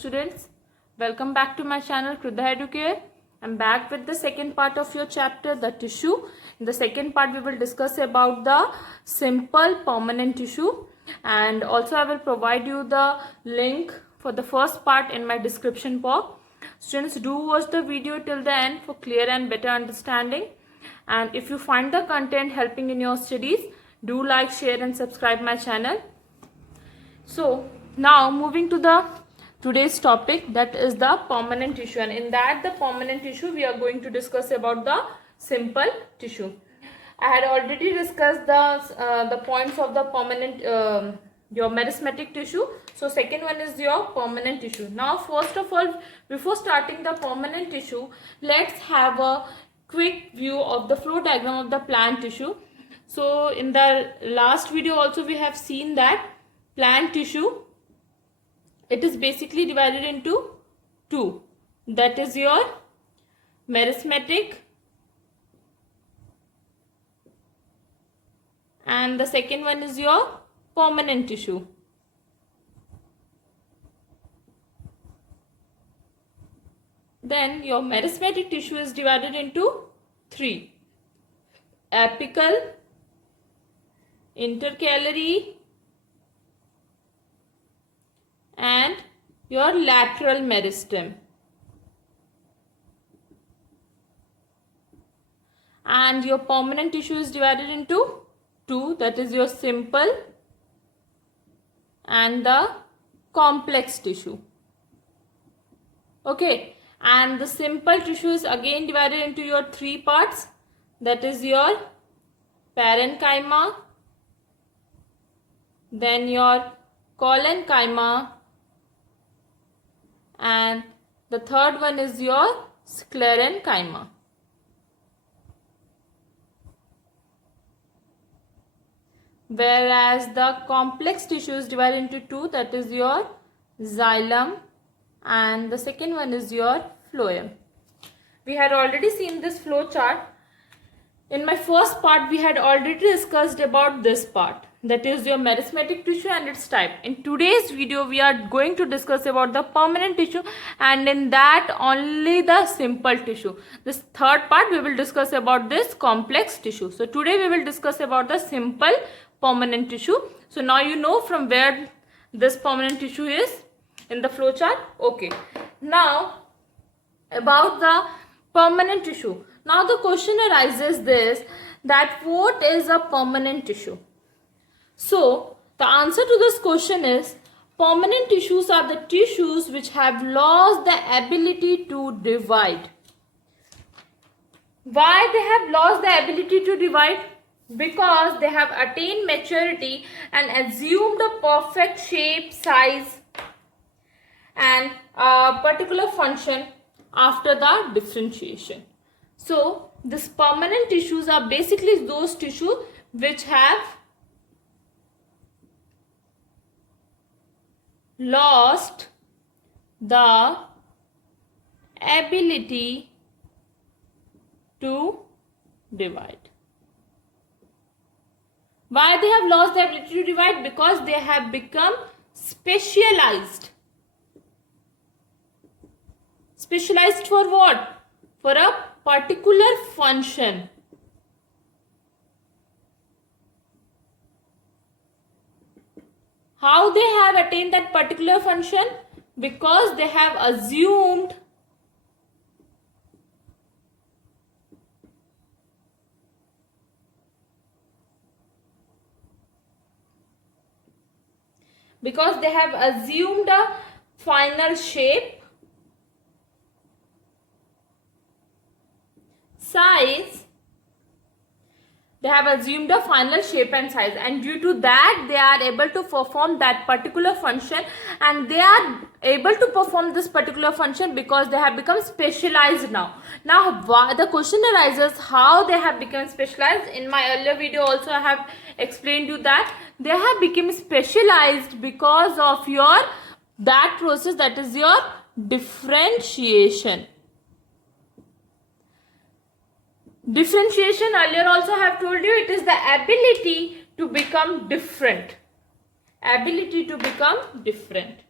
students, welcome back to my channel Kruddha Educare. I'm back with the second part of your chapter, the tissue. In the second part we will discuss about the simple permanent tissue, and also I will provide you the link for the first part in my description box. Students, do watch the video till the end for clear and better understanding, and if you find the content helping in your studies, do like, share and subscribe my channel. So now moving to the today's topic, that is the permanent tissue, and in that the permanent tissue we are going to discuss about the simple tissue. I had already discussed the points of the permanent your meristematic tissue. So second one is your permanent tissue. Now first of all, before starting the permanent tissue, let's have a quick view of the flow diagram of the plant tissue. So in the last video also we have seen that plant tissue, it is basically divided into two, that is your meristematic and the second one is your permanent tissue. Then your meristematic tissue is divided into three: apical, intercalary and your lateral meristem. And your permanent tissue is divided into two, that is your simple and the complex tissue. Okay, and the simple tissue is again divided into your three parts, that is your parenchyma, then your collenchyma, and the third one is your sclerenchyma. Whereas the complex tissue is divided into two, that is your xylem and the second one is your phloem. We had already seen this flow chart. In my first part we had already discussed about this part, that is your meristematic tissue and its type. In today's video we are going to discuss about the permanent tissue, and in that only the simple tissue. This third part we will discuss about this complex tissue. So today we will discuss about the simple permanent tissue. So now you know from where this permanent tissue is in the flow chart. Okay, now about the permanent tissue. Now the question arises this, that what is a permanent tissue? So the answer to this question is, permanent tissues are the tissues which have lost the ability to divide. Why they have lost the ability to divide? Because they have attained maturity and assumed a perfect shape, size and a particular function after the differentiation. So these permanent tissues are basically those tissues which have lost the ability to divide. Why they have lost the ability to divide? Because they have become specialized. Specialized for what? For a particular function. How they have attained that particular function? Because they have assumed a final shape, size. They have assumed a final shape and size, and due to that they are able to perform that particular function, and they are able to perform this particular function because they have become specialized now. Now the question arises, how they have become specialized? In my earlier video also I have explained you that they have become specialized because of that process, that is your differentiation. Differentiation, earlier also I have told you, it is the ability to become different. Ability to become different.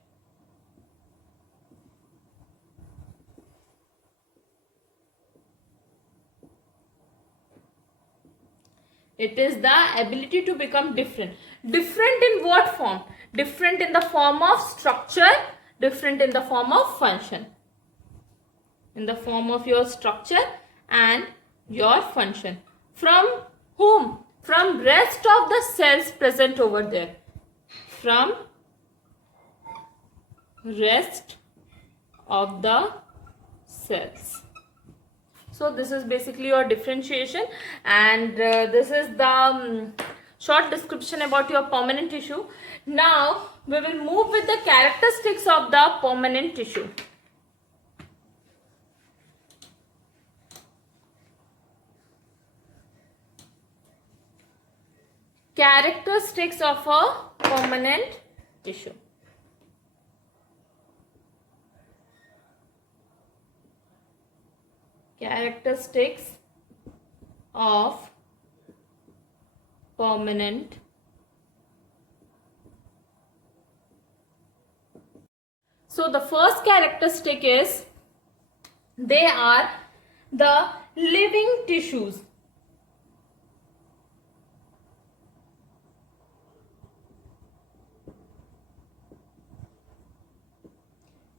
It is the ability to become different. Different in what form? Different in the form of structure, different in the form of function. In the form of your structure and your function. From whom? From rest of the cells present over there. From rest of the cells. So this is basically your differentiation, and this is the short description about your permanent tissue. Now we will move with the characteristics of the permanent tissue. Characteristics of a permanent tissue. Characteristics of permanent . So the first characteristic is they are the living tissues.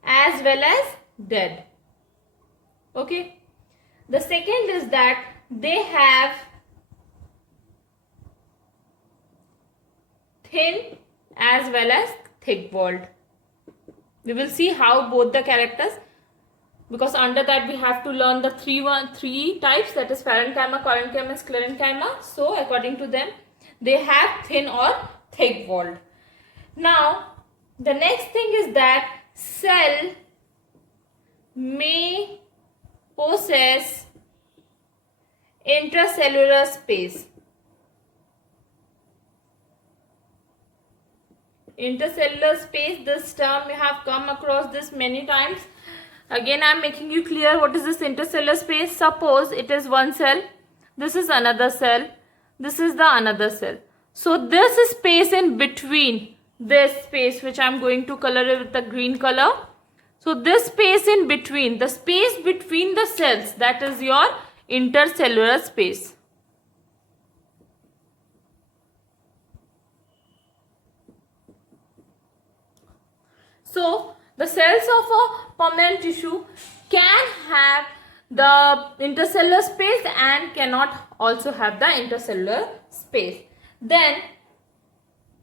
As well as dead. Okay. The second is that they have thin as well as thick walled. We will see how both the characters, because under that we have to learn the three types, that is parenchyma, collenchyma and sclerenchyma. So according to them, they have thin or thick walled. Now the next thing is that cell may possess intracellular space. Intercellular space, this term you have come across this many times. Again I am making you clear what is this intercellular space. Suppose it is one cell, this is another cell, this is the another cell. So this space in between, this space which I am going to color it with the green color. So this space in between, the space between the cells, that is your intercellular space. So the cells of a permanent tissue can have the intercellular space and cannot also have the intercellular space. Then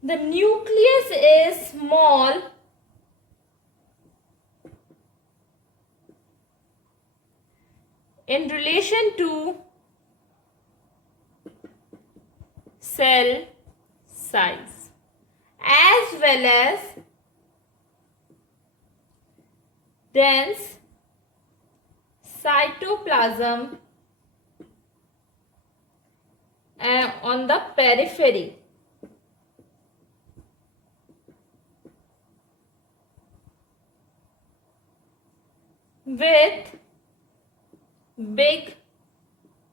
the nucleus is small in relation to cell size, as well as dense cytoplasm on the periphery. With big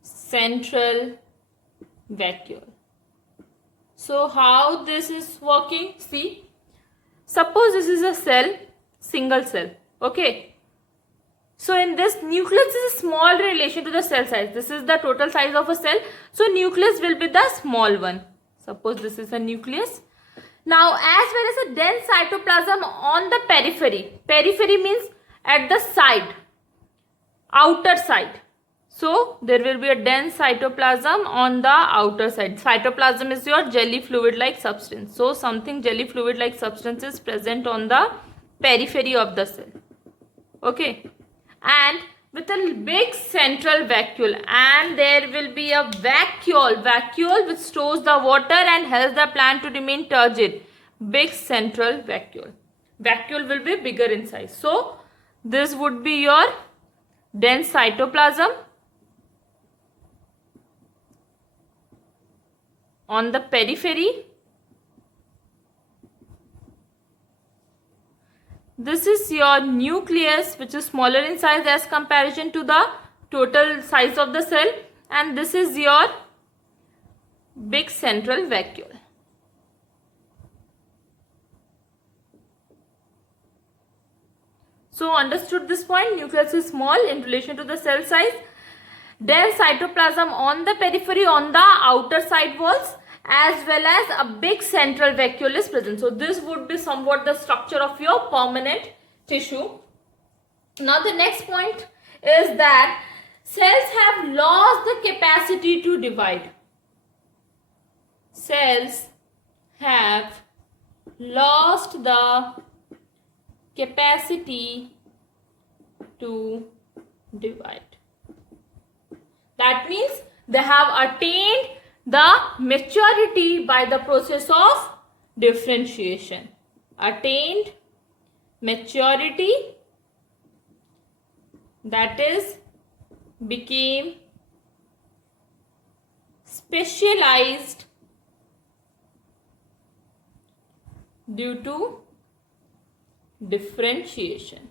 central vacuole. So how this is working? See, suppose this is a cell, single cell. Okay. So in this, nucleus is small in relation to the cell size. This is the total size of a cell. So nucleus will be the small one. Suppose this is a nucleus. Now as well as a dense cytoplasm on the periphery. Periphery means at the side, outer side. So there will be a dense cytoplasm on the outer side. Cytoplasm is your jelly fluid like substance. So something jelly fluid like substance is present on the periphery of the cell. Okay. And with a big central vacuole, and there will be a vacuole which stores the water and helps the plant to remain turgid. Big central vacuole. Vacuole will be bigger in size. So this would be your dense cytoplasm on the periphery. This is your nucleus, which is smaller in size as comparison to the total size of the cell, and this is your big central vacuole. So understood this point, nucleus is small in relation to the cell size, dense cytoplasm on the periphery, on the outer side walls, as well as a big central vacuole is present. So this would be somewhat the structure of your permanent tissue. Now the next point is that cells have lost the capacity to divide. Cells have lost the capacity to divide. That means they have attained the maturity by the process of differentiation. Attained maturity, that is, became specialized due to differentiation.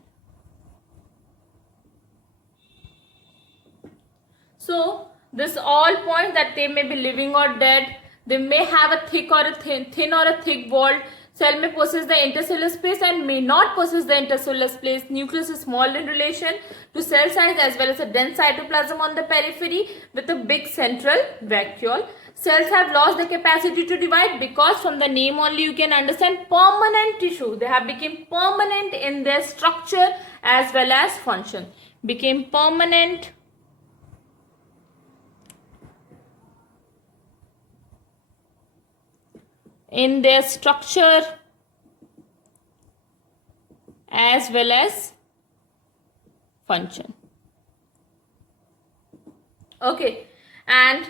So this all point that they may be living or dead, they may have a thick or a thin or a thick walled. Cell may possess the intercellular space and may not possess the intercellular space. Nucleus is small in relation to cell size, as well as a dense cytoplasm on the periphery with a big central vacuole. Cells have lost the capacity to divide because from the name only you can understand permanent tissue. They have become permanent in their structure as well as function. Became permanent in their structure as well as function. Okay, and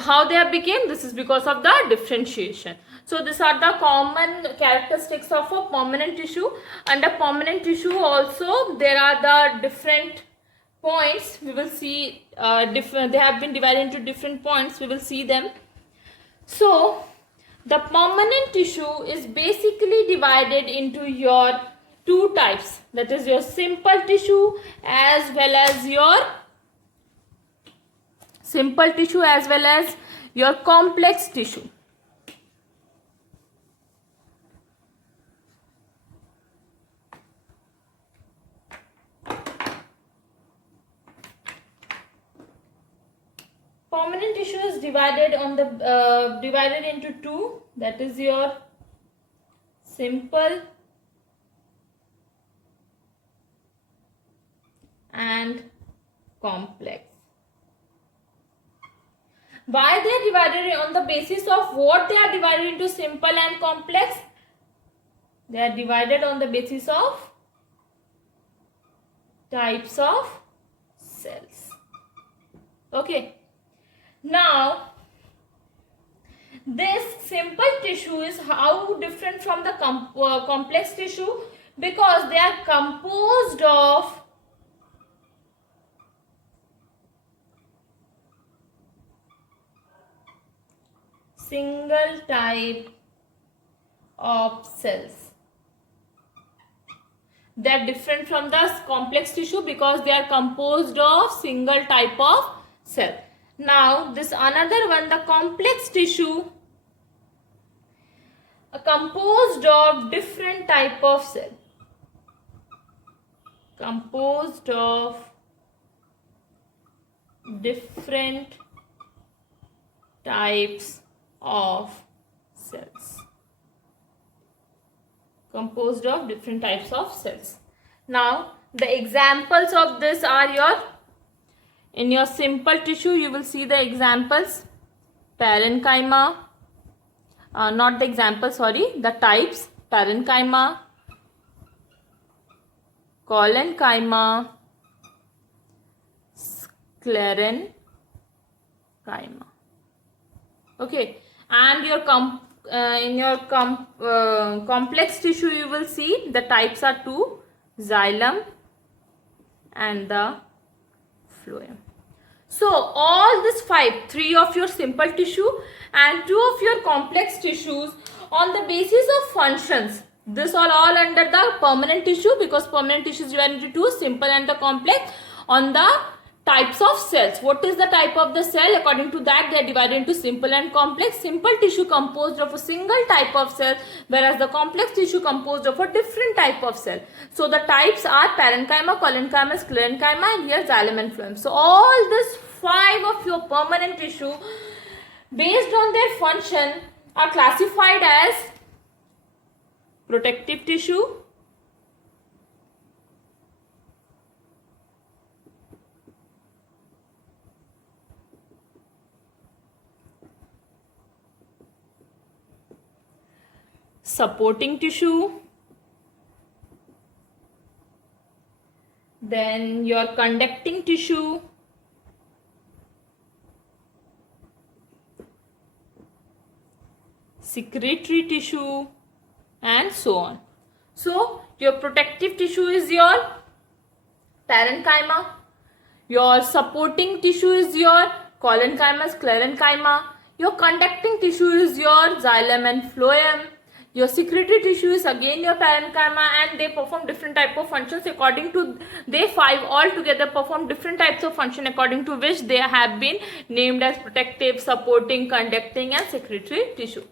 how they have become? This is because of the differentiation. So these are the common characteristics of a permanent tissue. Under permanent tissue also there are the different points. We will see they have been divided into different points. We will see them. So the permanent tissue is basically divided into your two types, that is your simple tissue as well as your complex tissue. Permanent tissue is divided into two, that is your simple and complex. Why they are divided on the basis of what they are divided into simple and complex? They are divided on the basis of types of cells. Okay. Now, this simple tissue is how different from the complex tissue, because they are composed of single type of cells. They are different from the complex tissue because they are composed of single type of cell. Now this another one, the complex tissue, composed of different type of cell. Composed of different types of cells. Composed of different types of cells. Now the examples of this are in your simple tissue you will see the examples: parenchyma, not the example, sorry, the types: parenchyma, collenchyma, sclerenchyma. Okay, and in your complex tissue you will see the types are two: xylem and the phloem. So all this three of your simple tissue and two of your complex tissues, on the basis of functions, this are all under the permanent tissue, because permanent tissue is divided into two, simple and the complex. On the types of cells, what is the type of the cell? According to that they are divided into simple and complex. Simple tissue composed of a single type of cell, whereas the complex tissue composed of a different type of cell. So the types are parenchyma, collenchyma, sclerenchyma, and here xylem and phloem. So all these your permanent tissue based on their function are classified as protective tissue, supporting tissue, then your conducting tissue, secretory tissue, and so on. So your protective tissue is your parenchyma, your supporting tissue is your collenchyma, sclerenchyma, your conducting tissue is your xylem and phloem, your secretory tissue is again your parenchyma, and they perform different type of functions according to, they five all together perform different types of function according to which they have been named as protective, supporting, conducting and secretory tissue.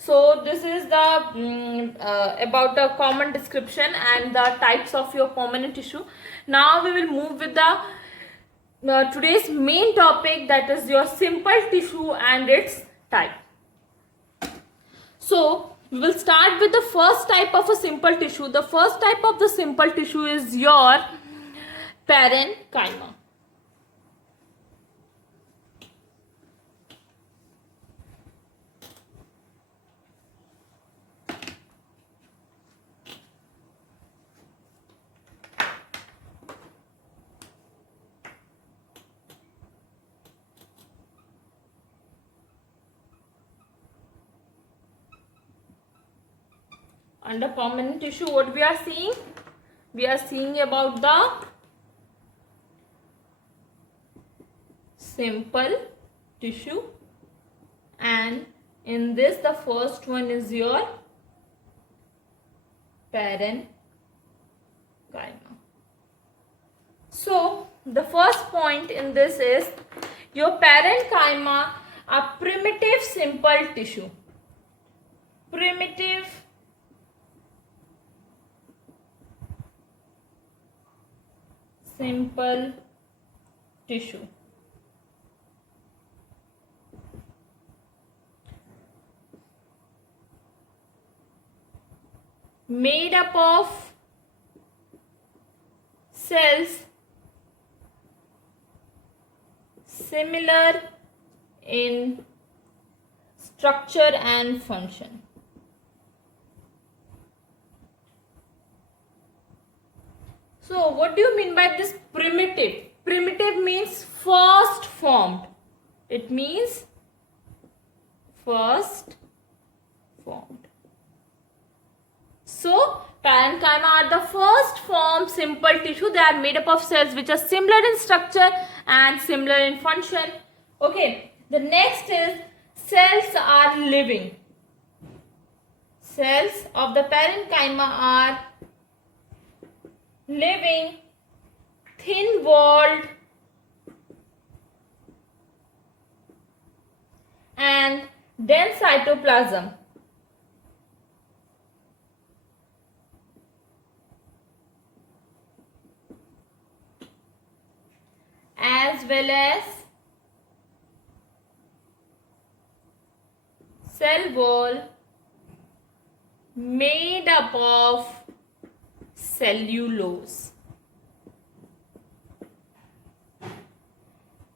So this is the about a common description and the types of your permanent tissue. Now we will move with the today's main topic, that is your simple tissue and its type. So we will start with the first type of a simple tissue. The first type of the simple tissue is your parenchyma. Under permanent tissue, what we are seeing? We are seeing about the simple tissue, and in this the first one is your parenchyma. So the first point in this is your parenchyma are primitive simple tissue. Primitive simple tissue. Made up of cells similar in structure and function. So what do you mean by this primitive? Primitive means first formed. It means first formed. So parenchyma are the first formed simple tissue. They are made up of cells which are similar in structure and similar in function. Okay. The next is cells are living. Cells of the parenchyma are living, thin-walled and dense cytoplasm. As well as cell wall made up of cellulose.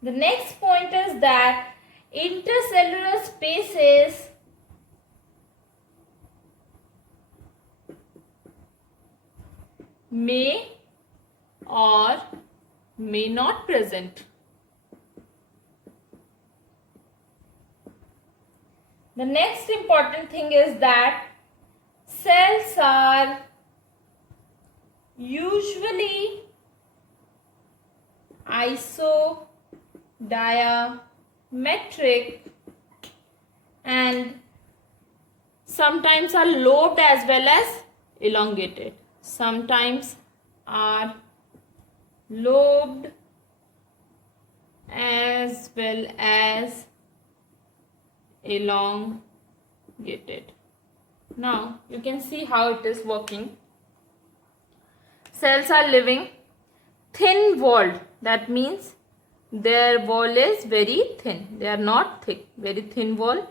The next point is that intercellular spaces may or may not present. The next important thing is that cells are usually isodiametric and sometimes are lobed as well as elongated. Sometimes are lobed as well as elongated. Now you can see how it is working. Cells are living, thin walled, that means their wall is very thin. They are not thick, very thin wall.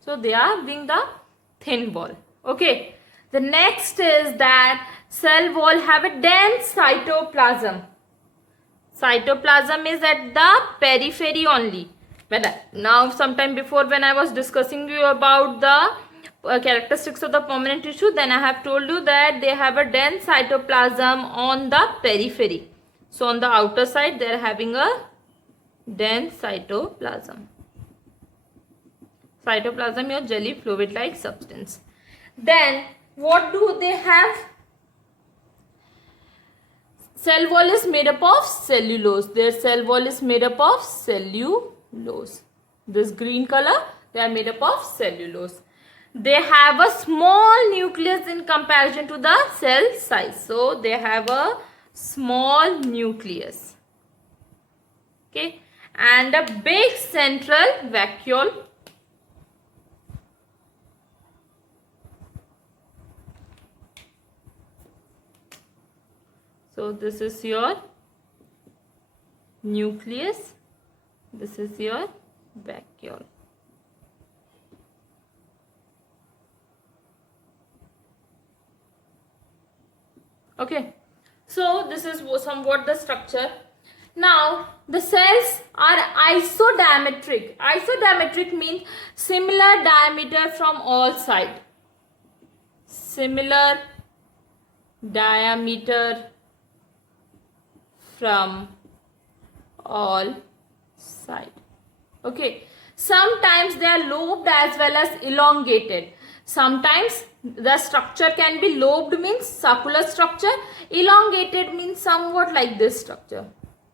So they are being the thin wall. Okay. The next is that cell wall have a dense cytoplasm. Cytoplasm is at the periphery only. Now sometime before when I was discussing you about the characteristics of the permanent tissue, then I have told you that they have a dense cytoplasm on the periphery. So on the outer side they are having a dense cytoplasm. Cytoplasm, your jelly fluid like substance. Then what do they have? Cell wall is made up of cellulose. Their cell wall is made up of cellulose. This green color, they are made up of cellulose. They have a small nucleus in comparison to the cell size. So they have a small nucleus. Okay. And a big central vacuole. So this is your nucleus, this is your vacuole. Okay, so this is somewhat the structure. Now the cells are isodiametric. Isodiametric means similar diameter from all sides. Similar diameter from all sides. Okay. Sometimes they are lobed as well as elongated. Sometimes the structure can be lobed means circular structure. Elongated means somewhat like this structure.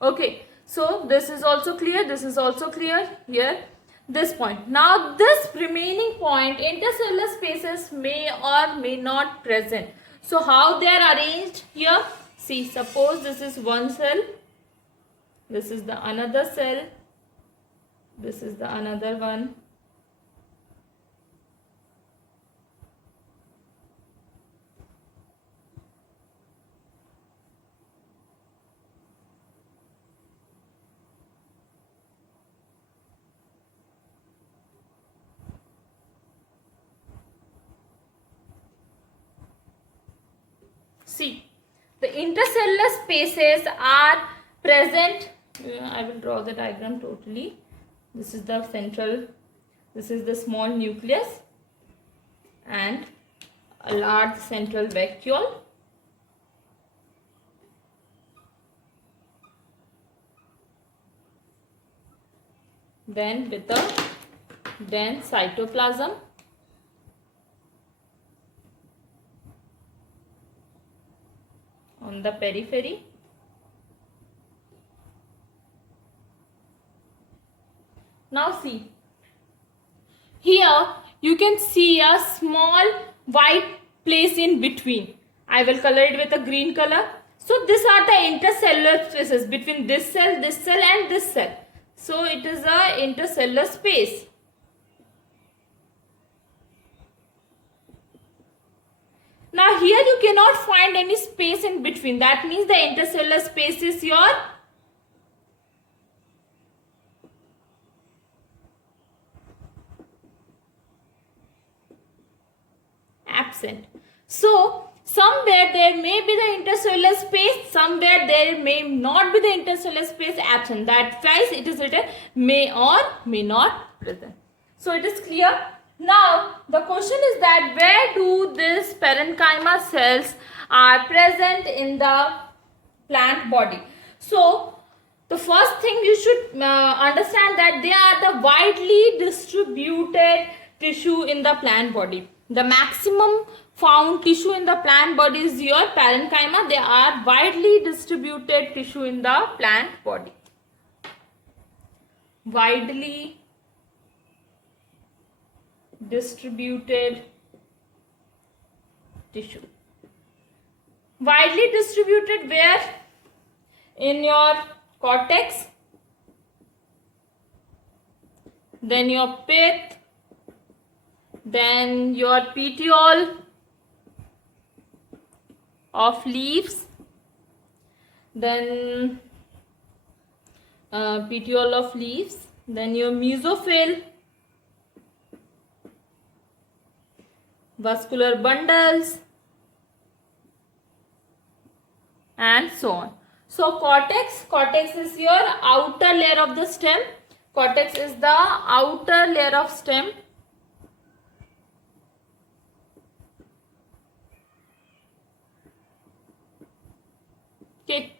Okay. So this is also clear. This is also clear here. This point. Now this remaining point, intercellular spaces may or may not present. So how they are arranged here? See, suppose this is one cell, this is the another cell, this is the another one. See. The intercellular spaces are present. I will draw the diagram totally. This is the central, this is the small nucleus and a large central vacuole. Then with a dense cytoplasm. On the periphery. Now see, here you can see a small white place in between. I will color it with a green color. So these are the intercellular spaces between this cell and this cell. So it is a intercellular space. Now here you cannot find any space in between. That means the intercellular space is your absent. So somewhere there may be the intercellular space, somewhere there may not be the intercellular space absent. That twice it is written may or may not present. So it is clear. Now the question is that where do these parenchyma cells are present in the plant body? So the first thing you should understand that they are the widely distributed tissue in the plant body. The maximum found tissue in the plant body is your parenchyma. They are widely distributed tissue in the plant body. Widely distributed tissue. Widely distributed where? In your cortex, then your pith, then your petiole of leaves, then petiole of leaves, then your mesophyll, vascular bundles, and so on. So cortex is your outer layer of the stem. Cortex is the outer layer of stem. Okay.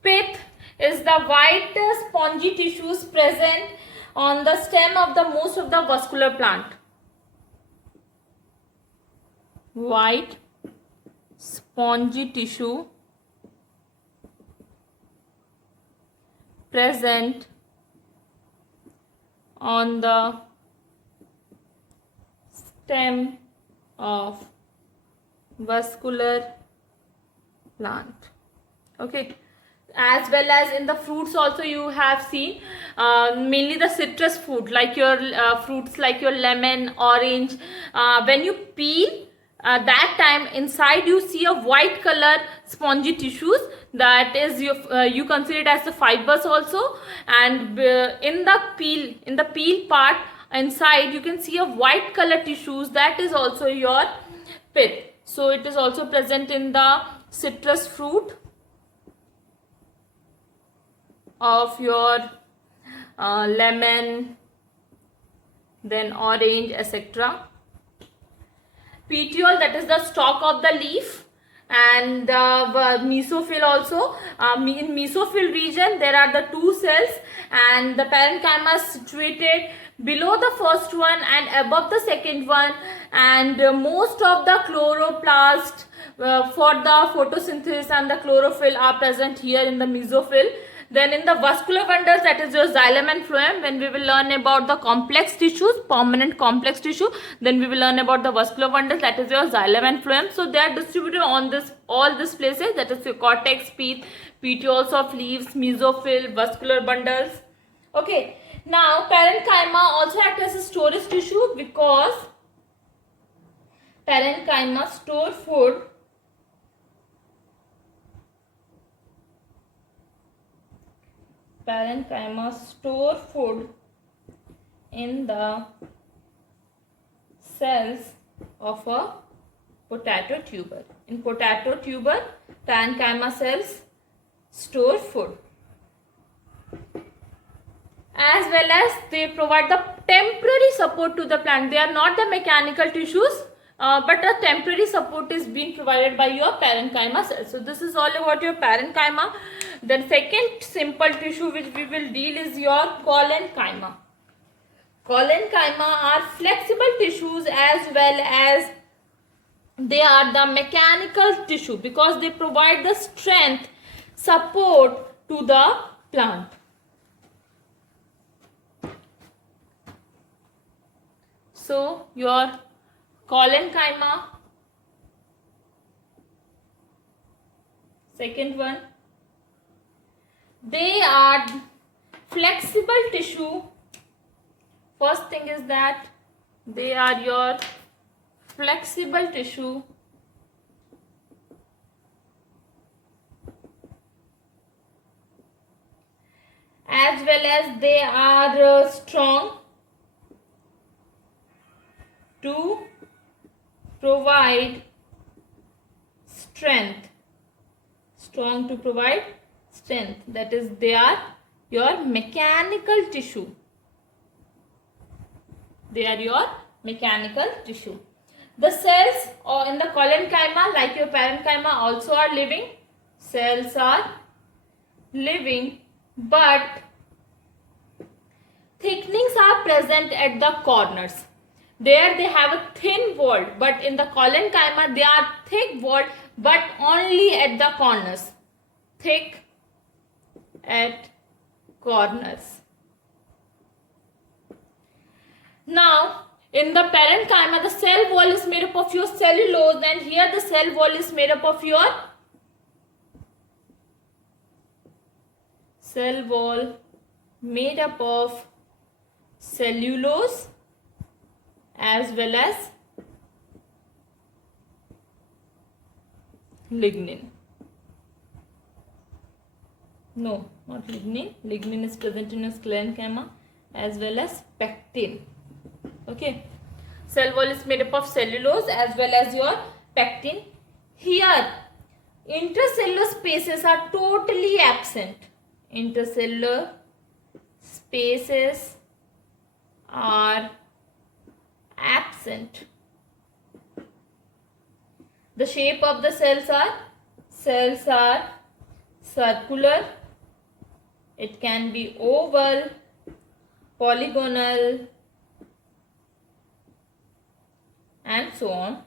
Pith is the white spongy tissues present on the stem of the most of the vascular plant. White spongy tissue present on the stem of vascular plant. Okay, as well as in the fruits also you have seen mainly the citrus fruit, like your fruits like your lemon, orange. When you peel, that time inside you see a white color spongy tissues, that is you consider it as the fibers also, and in the peel part inside you can see a white color tissues, that is also your pith. So it is also present in the citrus fruit of your lemon, then orange, etc. Petiole, that is the stalk of the leaf, and the mesophyll also. In mesophyll region there are the two cells, and the parenchyma is situated below the first one and above the second one, and most of the chloroplast for the photosynthesis and the chlorophyll are present here in the mesophyll. Then in the vascular bundles, that is your xylem and phloem, when we will learn about the complex tissues, permanent complex tissue, then we will learn about the vascular bundles, that is your xylem and phloem. So they are distributed on all these places, that is your cortex, pith, petioles of leaves, mesophyll, vascular bundles. Okay, now parenchyma also acts as a storage tissue because parenchyma store food in the cells of a potato tuber. In potato tuber, parenchyma cells store food. As well as they provide the temporary support to the plant. They are not the mechanical tissues, but a temporary support is being provided by your parenchyma cells. So this is all about your parenchyma. Then second simple tissue which we will deal is your collenchyma. Collenchyma are flexible tissues as well as they are the mechanical tissue because they provide the strength, support to the plant. So your collenchyma, second one, they are flexible tissue. First thing is that they are your flexible tissue as well as they are strong to provide strength. Strong to provide strength. That is, they are your mechanical tissue. They are your mechanical tissue. The cells in the collenchyma, like your parenchyma, also are living. Cells are living, but thickenings are present at the corners. There they have a thin wall, but in the collenchyma they are thick walled, but only at the corners. Thick at corners. Now, in the parenchyma, the cell wall is made up of your cellulose, and here the cell wall is made up of your cellulose as well as lignin. No, not lignin. Lignin is present in your sclerenchyma, as well as pectin. Okay. Cell wall is made up of cellulose as well as your pectin. Here, intercellular spaces are totally absent. Intercellular spaces are absent. The shape of the cells are circular. It can be oval, polygonal, and so on.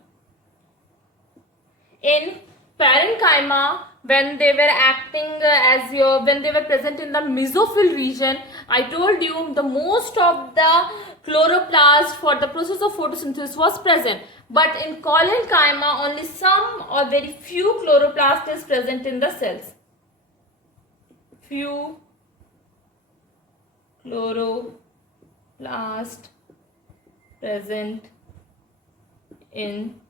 In parenchyma, when they were when they were present in the mesophyll region, I told you the most of the chloroplast for the process of photosynthesis was present. But in collenchyma, only some or very few chloroplast is present in the cells. Few chloroplast present in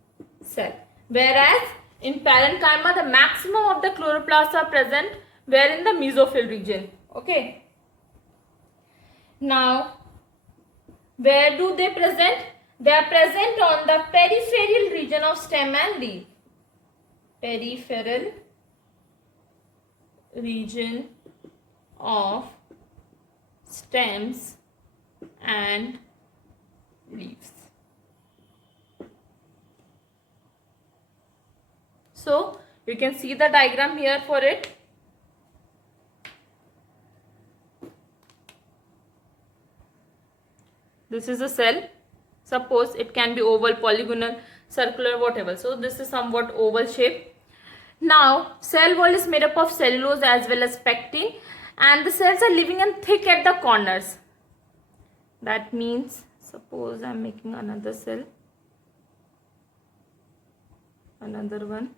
cell. Whereas in parenchyma, the maximum of the chloroplasts are present where in the mesophyll region. Okay. Now, where do they present? They are present on the peripheral region of stem and leaf. Peripheral region of stems and leaves. So, you can see the diagram here for it. This is a cell. Suppose it can be oval, polygonal, circular, whatever. So, this is somewhat oval shape. Now, cell wall is made up of cellulose as well as pectin, and the cells are living in thick at the corners. That means, suppose I am making another cell, another one.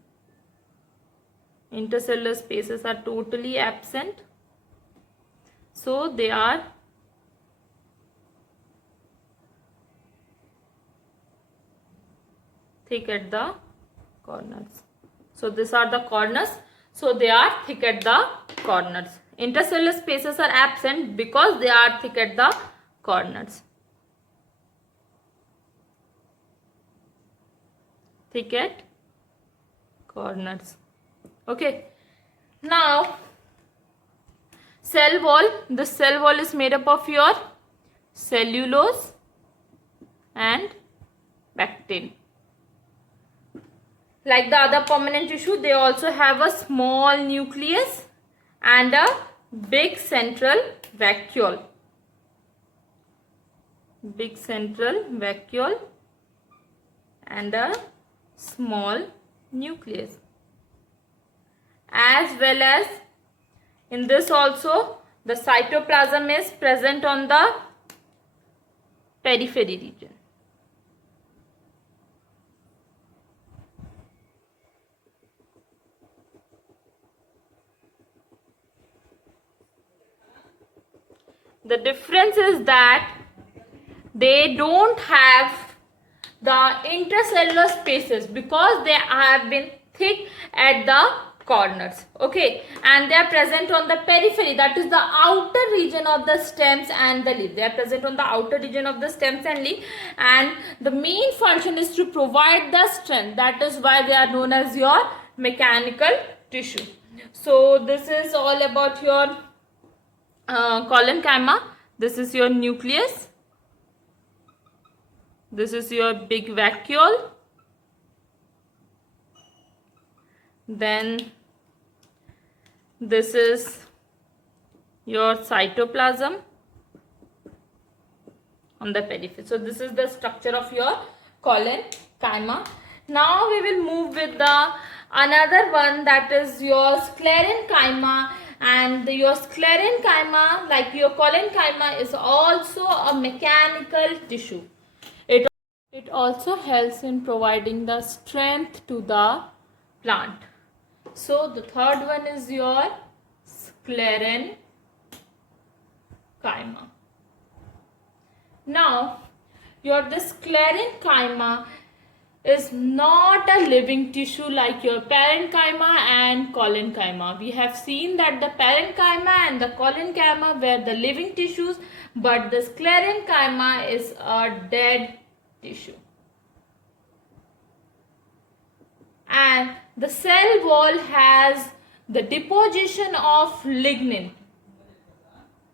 Intercellular spaces are totally absent. So, they are thick at the corners. So, these are the corners. So, they are thick at the corners. Intercellular spaces are absent because they are thick at the corners. Thick at corners. Okay. Now, cell wall. The cell wall is made up of your cellulose and pectin. Like the other permanent tissue, they also have a small nucleus and a big central vacuole. Big central vacuole and a small nucleus. As well as in this also, the cytoplasm is present on the periphery region. The difference is that they don't have the intercellular spaces because they have been thick at the corners. Okay, and they are present on the periphery, that is the outer region of the stems and the leaf. They are present on the outer region of the stems and leaf, and the main function is to provide the strength. That is why they are known as your mechanical tissue. So this is all about your collenchyma. This is your nucleus. This is your big vacuole. Then this is your cytoplasm on the periphery. So this is the structure of your collenchyma. Now we will move with the another one, that is your sclerenchyma. And your sclerenchyma, like your collenchyma, is also a mechanical tissue. It also helps in providing the strength to the plant. So the third one is your sclerenchyma. Now, the sclerenchyma is not a living tissue like your parenchyma and collenchyma. We have seen that the parenchyma and the collenchyma were the living tissues, but the sclerenchyma is a dead tissue. And the cell wall has the deposition of lignin.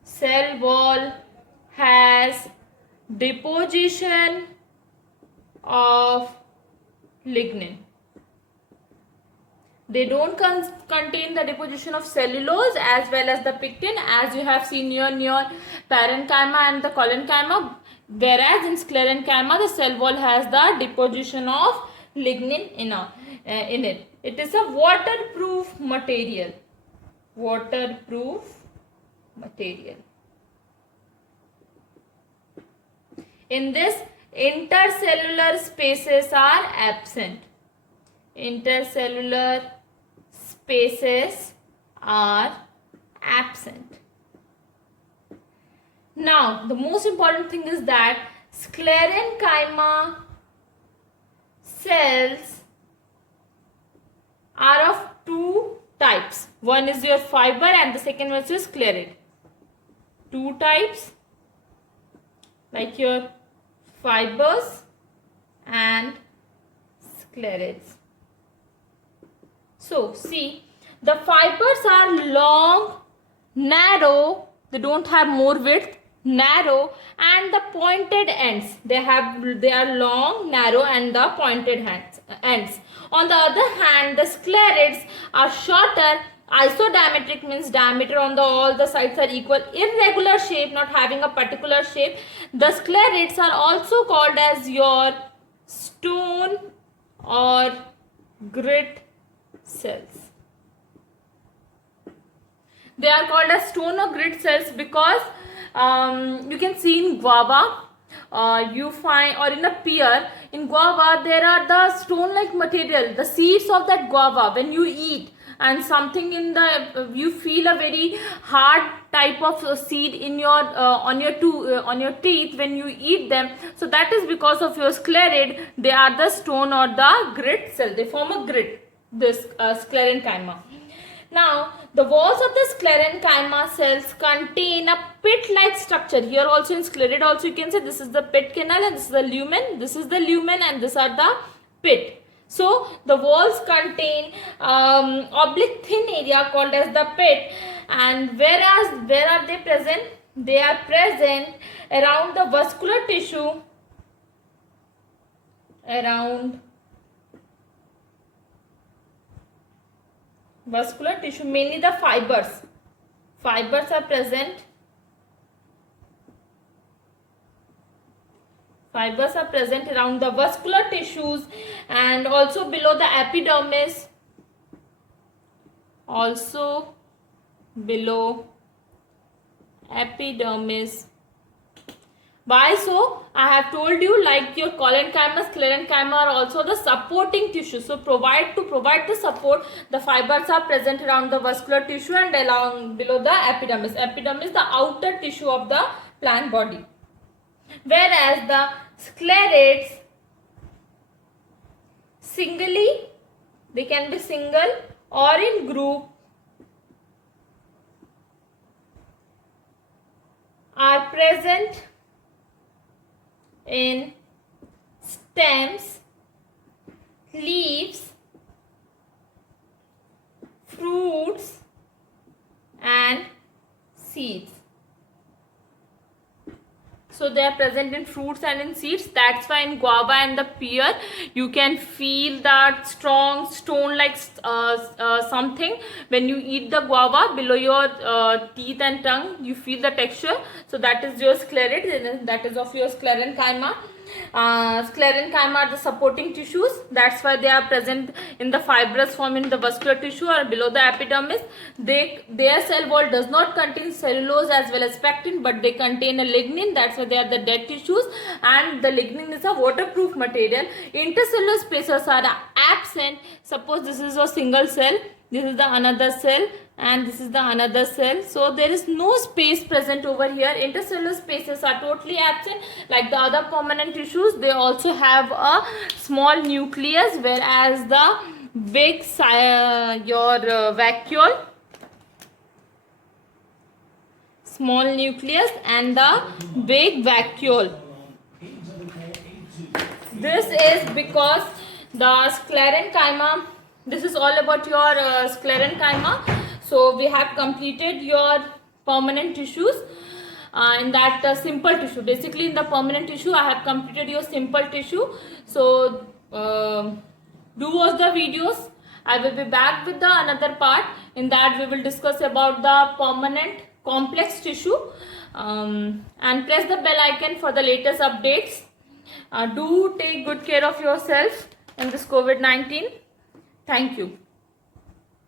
Cell wall has deposition of lignin. They don't contain the deposition of cellulose as well as the pectin, as you have seen in your parenchyma and the collenchyma, whereas in sclerenchyma the cell wall has the deposition of lignin in it. It is a waterproof material. Waterproof material. In this, intercellular spaces are absent. Intercellular spaces are absent. Now, the most important thing is that sclerenchyma cells are of two types. One is your fiber and the second one is your sclerate. Two types, like your fibers and sclerates. So, see, the fibers are long, narrow, they don't have more width, narrow, and the pointed ends. They are long, narrow, and the pointed ends. On the other hand, the sclerates are shorter. Isodiametric means diameter on all the sides are equal, irregular shape, not having a particular shape. The sclerates are also called as your stone or grit cells. They are called as stone or grit cells because you can see in guava, you find, or in a pear, in guava there are the stone like material, the seeds of that guava when you eat, and something in the you feel a very hard type of seed in your on your teeth when you eat them. So that is because of your sclerate. They are the stone or the grit cell. They form a grit, this sclerenchyma. Now, the walls of the sclerenchyma cells contain a pit-like structure. Here also in sclerate also you can say this is the pit canal and this is the lumen. This is the lumen and these are the pit. So, the walls contain oblique thin area called as the pit, and where are they present? They are present around the vascular tissue, mainly the fibers. Fibers are present. Fibers are present around the vascular tissues and also below the epidermis. Also below epidermis. Why so? I have told you, like your collenchyma, sclerenchyma are also the supporting tissue. So to provide the support, the fibers are present around the vascular tissue and along below the epidermis. Epidermis is the outer tissue of the plant body. Whereas the sclerates, singly, they can be single or in group, are present in stems, leaves, fruits and seeds. So they are present in fruits and in seeds. That's why in guava and the pear you can feel that strong stone like something when you eat the guava below your teeth and tongue. You feel the texture. So that is your sclerate. That is of your sclerenchyma. Sclerenchyma are the supporting tissues. That's why they are present in the fibrous form in the vascular tissue or below the epidermis. Their cell wall does not contain cellulose as well as pectin, but they contain a lignin. That's why they are the dead tissues, and the lignin is a waterproof material. Intercellular spaces are absent. Suppose this is a single cell, this is the another cell, and this is the another cell. So there is no space present over here. Intercellular spaces are totally absent. Like the other permanent tissues, they also have a small nucleus, whereas the big vacuole, small nucleus, and the big vacuole. This is because the sclerenchyma, this is all about your sclerenchyma. So we have completed your permanent tissues in that simple tissue. Basically in the permanent tissue I have completed your simple tissue. So do watch the videos. I will be back with the another part. In that we will discuss about the permanent complex tissue, and press the bell icon for the latest updates. Do take good care of yourself in this COVID-19. Thank you.